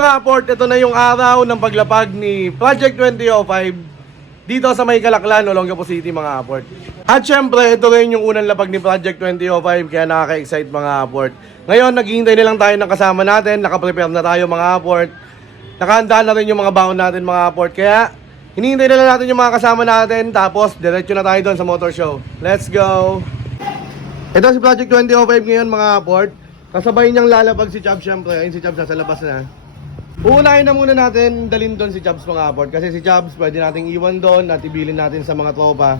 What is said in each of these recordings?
mga port, ito na yung araw ng paglapag ni Project 2005 dito sa May Calaklan, Olongapo City mga port. At syempre, ito rin yung unang lapag ni Project 2005 kaya nakaka-excite mga port. Ngayon, naghihintay na lang tayo ng kasama natin, nakaprepare na tayo mga port. Nakahanda na rin yung mga baon natin mga port. Kaya, hinihintay na lang natin yung mga kasama natin tapos diretso na tayo doon sa motor show. Let's go! Ito si Project 2005 ngayon mga port. Kasabay niyang lalapag si Chubbs syempre. Ayun si Chubbs nasa labas na. Uunahin na muna natin dalhin doon si Chubbs mga port. Kasi si Chubbs pwede nating iwan doon at ibilin natin sa mga tropa.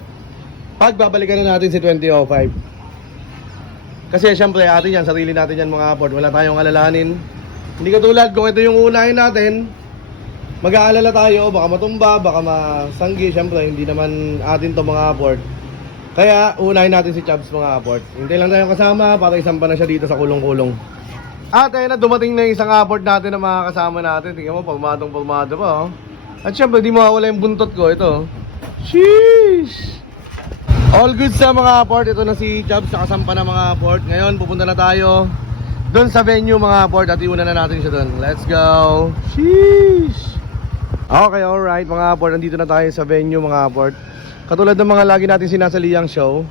Pagbabalikan na natin si 2005. Kasi syempre atin yan, sarili natin yan mga port. Wala tayong alalahanin. Hindi katulad kung ito yung uunahin natin, mag-aalala tayo, baka matumba, baka masanggi. Syempre hindi naman atin to mga port. Kaya unahin natin si Chubbs mga port. Hintay lang tayong kasama para isampa na siya dito sa kulong-kulong. At ayun na, dumating na yung isang apport natin na mga kasama natin. Tingnan mo, palmadong-palmado pa oh. At syempre, di mawawala yung buntot ko. Ito. Sheesh! All good sa mga apport. Ito na si Chubbs, nakasampa na mga apport. Ngayon, pupunta na tayo doon sa venue mga apport at iuna na natin siya doon. Let's go! Sheesh! Okay, alright mga apport. Nandito na tayo sa venue mga apport. Katulad ng mga lagi natin sinasaliyang show,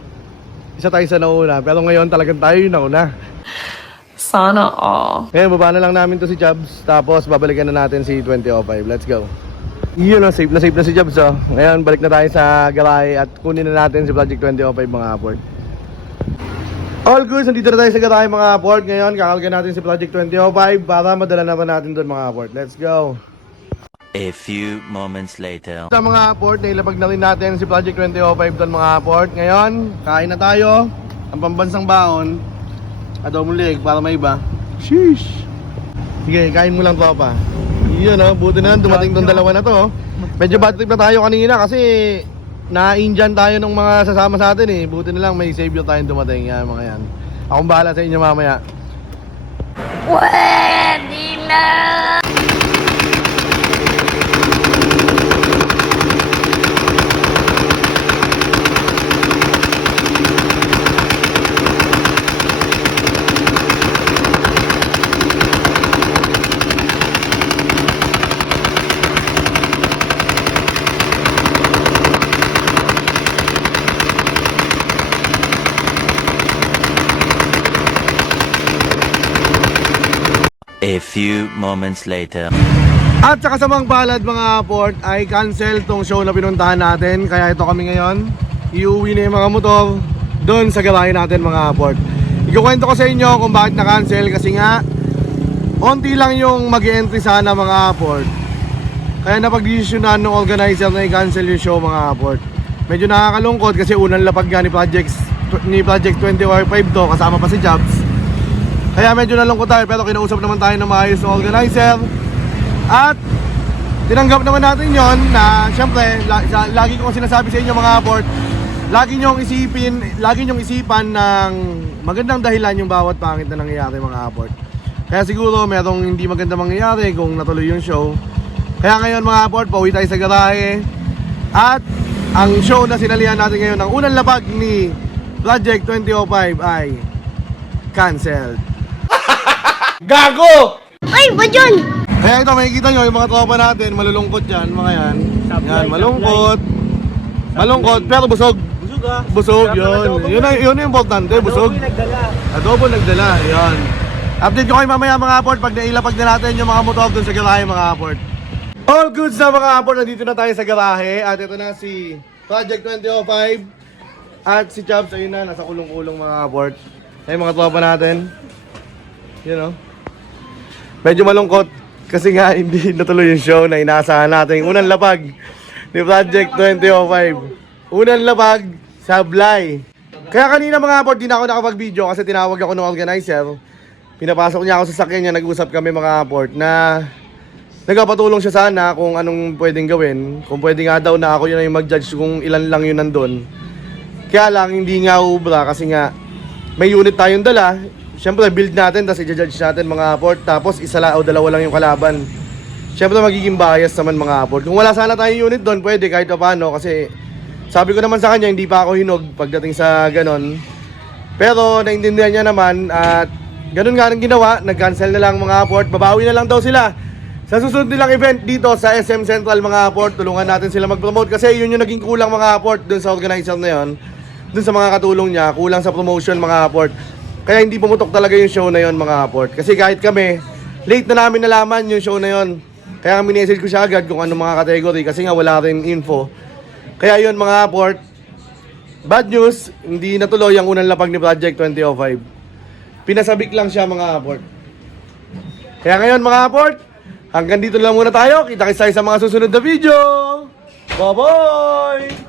isa tayo sa nauna. Pero ngayon, talagang tayo yung nauna. Sana all. Ngayon, baba na lang namin to si Chubbs. Tapos, babalikan na natin si 2005. Let's go. Yun na safe na si Chubbs oh. Ngayon, balik na tayo sa garahe at kunin na natin si Project 2005 mga apport. All good, nandito na tayo sa garahe mga apport. Ngayon, kakalgan natin si Project 2005 para madala naman natin doon mga apport. Let's go. A few moments later. Sa mga apport, nailabag na rin natin si Project 2005 doon mga apport. Ngayon, kain na tayo. Ang pambansang baon. Adobo leg para may iba. Sheesh. Sige, kain mo lang tropa. Yun oh, buti na lang dumating tong dalawa na to. Medyo bad trip na tayo kanina kasi na-Indian tayo ng mga sasama sa atin eh. Buti na lang may savior tayong dumating. Yan mga yan. Akong bahala sa inyo mamaya. Pwede na! A few moments later. At sa kasamang palad mga apport ay cancel tong show na pinuntahan natin. Kaya ito kami ngayon. Iuwi na yung mga motor doon sa garahe natin mga apport. Ikukwento ko sa inyo kung bakit na-cancel. Kasi nga onti lang yung mag-entry sana mga apport. Kaya napag-desisyonan ng organizer na i-cancel yung show mga apport. Medyo nakakalungkot kasi unang lapag nga ni Project 2005 to. Kasama pa si Chubbs. Kaya medyo nalungkot tayo pero kinausap naman tayo ng maayos na organizer. At tinanggap naman natin yon na syempre lagi ko sinasabi sa inyo mga apport, lagi nyong isipan ng magandang dahilan yung bawat pangit na nangyayari mga apport. Kaya siguro merong hindi maganda mangyayari kung natuloy yung show. Kaya ngayon mga apport, pauwi tayo sa garahe. At ang show na sinalihan natin ngayon, ang unang lapag ni Project 2005 ay canceled. Gago! Ay, ba't yun? Kaya ito, makikita nyo yung mga tropa natin, malulungkot yan, mga yan. Yan, malungkot. Malungkot, pero busog. Busog ah. Busog, yun. Yun ang importante, busog. Adobo nagdala, yun. Update ko kayo mamaya mga apport pag nailapag na natin yung mga motor dun sa garahe mga apport. All goods na mga apport, nandito na tayo sa garahe. At ito na si Project 2005. At si Chubbs, ayun na, nasa kulong-kulong mga apport. Ayun mga tropa natin. You know, medyo malungkot kasi nga hindi natuloy yung show na inaasahan natin. Unang lapag ni Project 2005. Unang lapag sa Blay. Kaya kanina mga apport, di na ako nakapag-video kasi tinawag ako ng organizer. Pinapasok niya ako sa sakyan niya, nag-usap kami mga apport na nagpapatulong siya sana kung anong pwedeng gawin. Kung pwede nga daw na ako yun yung mag-judge kung ilan lang yun nandun. Kaya lang hindi nga ubra kasi nga may unit tayong dala. Siyempre build natin, tapos i-judge natin mga apport. Tapos isa o dalawa lang yung kalaban. Siyempre magiging bias naman mga apport. Kung wala sana tayong unit doon, pwede kahit paano. Kasi sabi ko naman sa kanya, hindi pa ako hinog pagdating sa ganon. Pero naintindihan niya naman at ganun nga ang ginawa. Nag-cancel na lang mga apport. Babawi na lang daw sila Sa susunod nilang event dito sa SM Central mga aport, tulungan natin sila mag-promote kasi yun yung naging kulang mga aport dun sa organizer na yun. Dun sa mga katulong niya, kulang sa promotion mga aport. Kaya hindi pumutok talaga yung show na yun mga aport. Kasi kahit kami, late na namin nalaman yung show na yun. Kaya minessage ko siya agad kung ano mga category kasi nga wala rin info. Kaya yun mga aport, bad news, hindi natuloy ang unang lapag ni Project 2005. Pinasabik lang siya mga aport. Kaya ngayon mga aport, hanggang dito lang muna tayo. Kita-kits tayo sa mga susunod na video. Bye-bye!